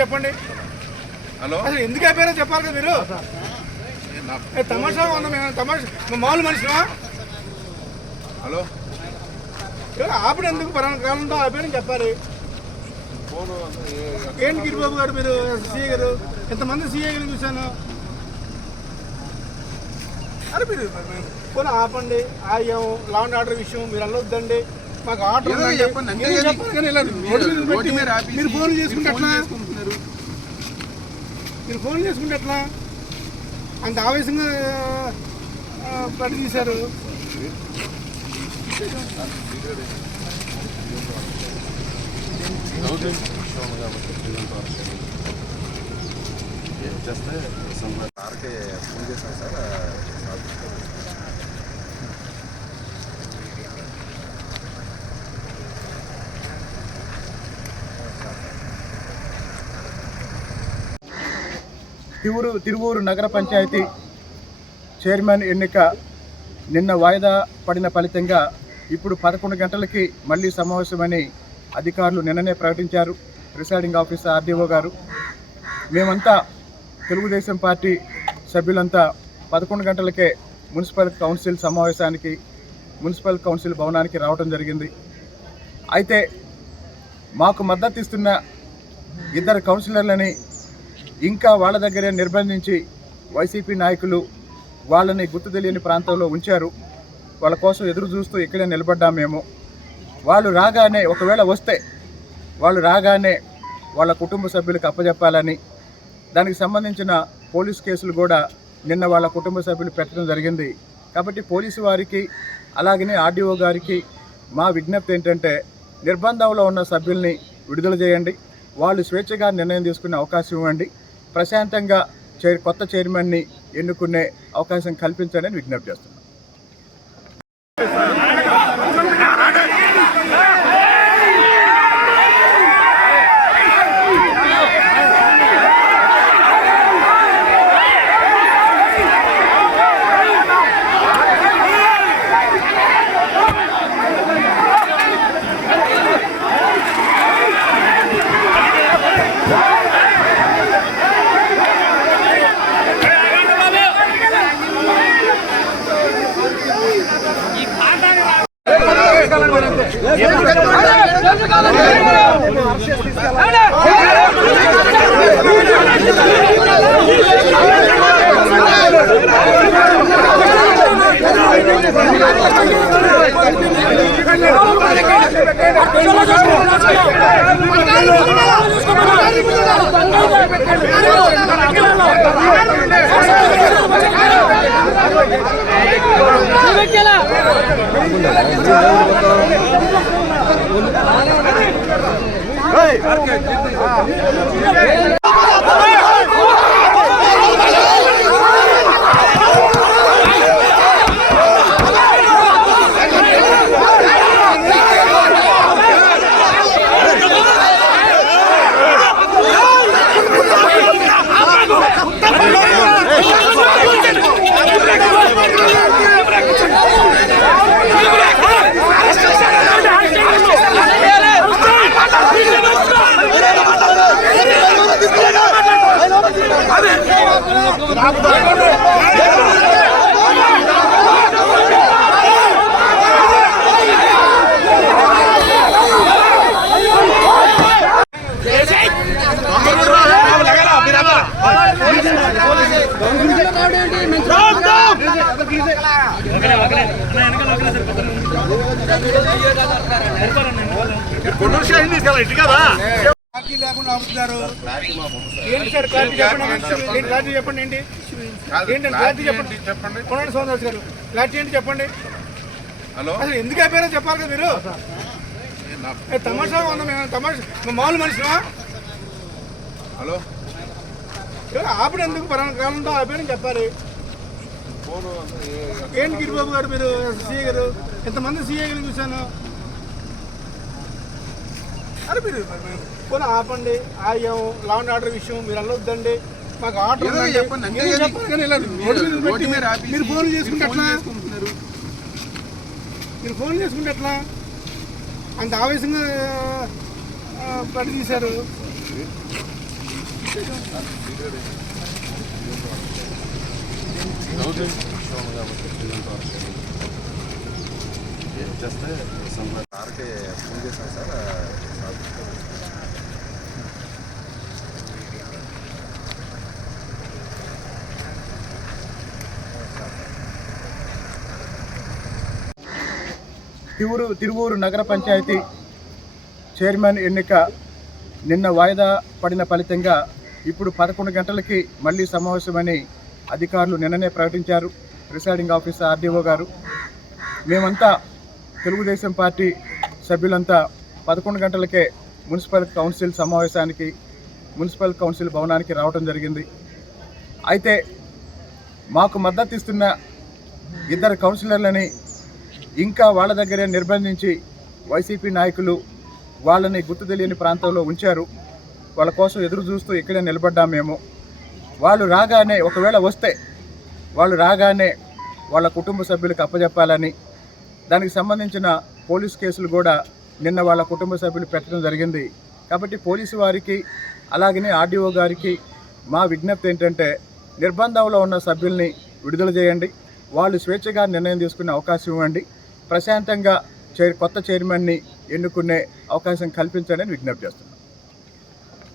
చెప్పండి అసలు ఎందుకు అయిపోయారో చెప్పాలి కదా మీరు. తమాషా ఉందా? మేము తమాషా మామూలు మనిషినా? హలో ఆపిడ ఎందుకు కాలంతో ఆపారని చెప్పాలి. ఏంటి గిరిబాబు గారు, మీరు సీఏ గారు, ఎంతమంది సీఏ గారిని చూశాను. అరే మీరు పోనీ ఆపండి, ఆయాము లా అండ్ ఆర్డర్ విషయం మీరు అనొద్దండి, మాకు ఆర్డర్ చెప్పండి. మీరు ఫోన్ చేసుకుంటే ఎట్లా? మీరు ఫోన్ చేసుకుంటే ఎట్లా? అంత ఆవేశంగా పడి తీశారు. తిరువూరు నగర పంచాయతీ చైర్మన్ ఎన్నిక నిన్న వాయిదా పడిన ఫలితంగా ఇప్పుడు 11 గంటలకి మళ్ళీ సమావేశమని అధికారులు నిన్ననే ప్రకటించారు. ప్రిసైడింగ్ ఆఫీసర్ ఆర్డీఓ గారు, మేమంతా తెలుగుదేశం పార్టీ సభ్యులంతా 11 గంటలకే మున్సిపల్ కౌన్సిల్ సమావేశానికి మున్సిపల్ కౌన్సిల్ భవనానికి రావడం జరిగింది. అయితే మాకు మద్దతు ఇస్తున్న 2 కౌన్సిలర్లని ఇంకా వాళ్ళ దగ్గరే నిర్బంధించి వైసీపీ నాయకులు వాళ్ళని గుర్తు తెలియని ప్రాంతంలో ఉంచారు. వాళ్ళ కోసం ఎదురు చూస్తూ ఇక్కడే నిలబడ్డాం మేము. వాళ్ళు రాగానే, ఒకవేళ వస్తే వాళ్ళు రాగానే వాళ్ళ కుటుంబ సభ్యులకు అప్పచెప్పాలని, దానికి సంబంధించిన పోలీస్ కేసులు కూడా నిన్న వాళ్ళ కుటుంబ సభ్యులు పెట్టడం జరిగింది. కాబట్టి పోలీసు వారికి అలాగనే ఆర్డీఓ గారికి మా విజ్ఞప్తి ఏంటంటే, నిర్బంధంలో ఉన్న సభ్యుల్ని విడుదల చేయండి, వాళ్ళు స్వేచ్ఛగా నిర్ణయం తీసుకునే అవకాశం ఇవ్వండి, ప్రశాంతంగా కొత్త చైర్మన్ని ఎన్నుకునే అవకాశం కల్పించండి అని విజ్ఞప్తి చేస్తున్నాం. క్లారిటీ లేకుండా ఆపుతున్నారు. ఏంటి సార్ క్లారిటీ చెప్పండి. ఏంటి క్లారిటీ చెప్పండి. ఏంటి ఏంటండి క్లారిటీ చెప్పండి. కొనండి సోమదాస్ గారు, క్లారిటీ ఏంటి చెప్పండి. హలో, అసలు ఎందుకు అయిపోయారో చెప్పాలి కదా మీరు. తమాషా ఉందా? మేము తమాషా మామూలు మనిషినా? హలో, ఆపడం ఎందుకు? పలానా కాలంలో ఆపారని చెప్పాలి. ఏంటి గిరిబాబు గారు, మీరు సీఏ గారు, ఎంతమంది సీఏ గారిని చూశాను. అరే మీరు పోనీ ఆపండి. ఆయం లా అండ్ ఆర్డర్ విషయం మీరు అనొద్దండి. మాకు ఆర్డర్ చెప్పండి. మీరు ఫోన్ చేసుకుంటే ఎట్లా? మీరు ఫోన్ చేసుకుంటే ఎట్లా? అంత ఆవేశంగా పడి తీశారు. చేస్తే సార్కి ఫోన్ చేశాను సార్. తిరువూరు నగర పంచాయతీ చైర్మన్ ఎన్నిక నిన్న వాయిదా పడిన ఫలితంగా ఇప్పుడు 11 గంటలకి మళ్ళీ సమావేశమని అధికారులు నిన్ననే ప్రకటించారు. ప్రిసైడింగ్ ఆఫీసర్ ఆర్డీఓ గారు, మేమంతా తెలుగుదేశం పార్టీ సభ్యులంతా 11 గంటలకే మున్సిపల్ కౌన్సిల్ సమావేశానికి మున్సిపల్ కౌన్సిల్ భవనానికి రావడం జరిగింది. అయితే మాకు మద్దతు ఇస్తున్న 2 కౌన్సిలర్లని ఇంకా వాళ్ళ దగ్గరే నిర్బంధించి వైసీపీ నాయకులు వాళ్ళని గుర్తు తెలియని ప్రాంతంలో ఉంచారు. వాళ్ళ కోసం ఎదురు చూస్తూ ఇక్కడే నిలబడ్డాం మేము. వాళ్ళు రాగానే, ఒకవేళ వస్తే వాళ్ళు రాగానే వాళ్ళ కుటుంబ సభ్యులకు అప్పచెప్పాలని, దానికి సంబంధించిన పోలీస్ కేసులు కూడా నిన్న వాళ్ళ కుటుంబ సభ్యులు పెట్టడం జరిగింది. కాబట్టి పోలీసు వారికి అలాగనే ఆర్డీఓ గారికి మా విజ్ఞప్తి ఏంటంటే, నిర్బంధంలో ఉన్న సభ్యుల్ని విడుదల చేయండి, వాళ్ళు స్వేచ్ఛగా నిర్ణయం తీసుకునే అవకాశం ఇవ్వండి, ప్రశాంతంగా కొత్త చైర్మన్ని ఎన్నుకునే అవకాశం కల్పించండి అని విజ్ఞప్తి చేస్తున్నాం.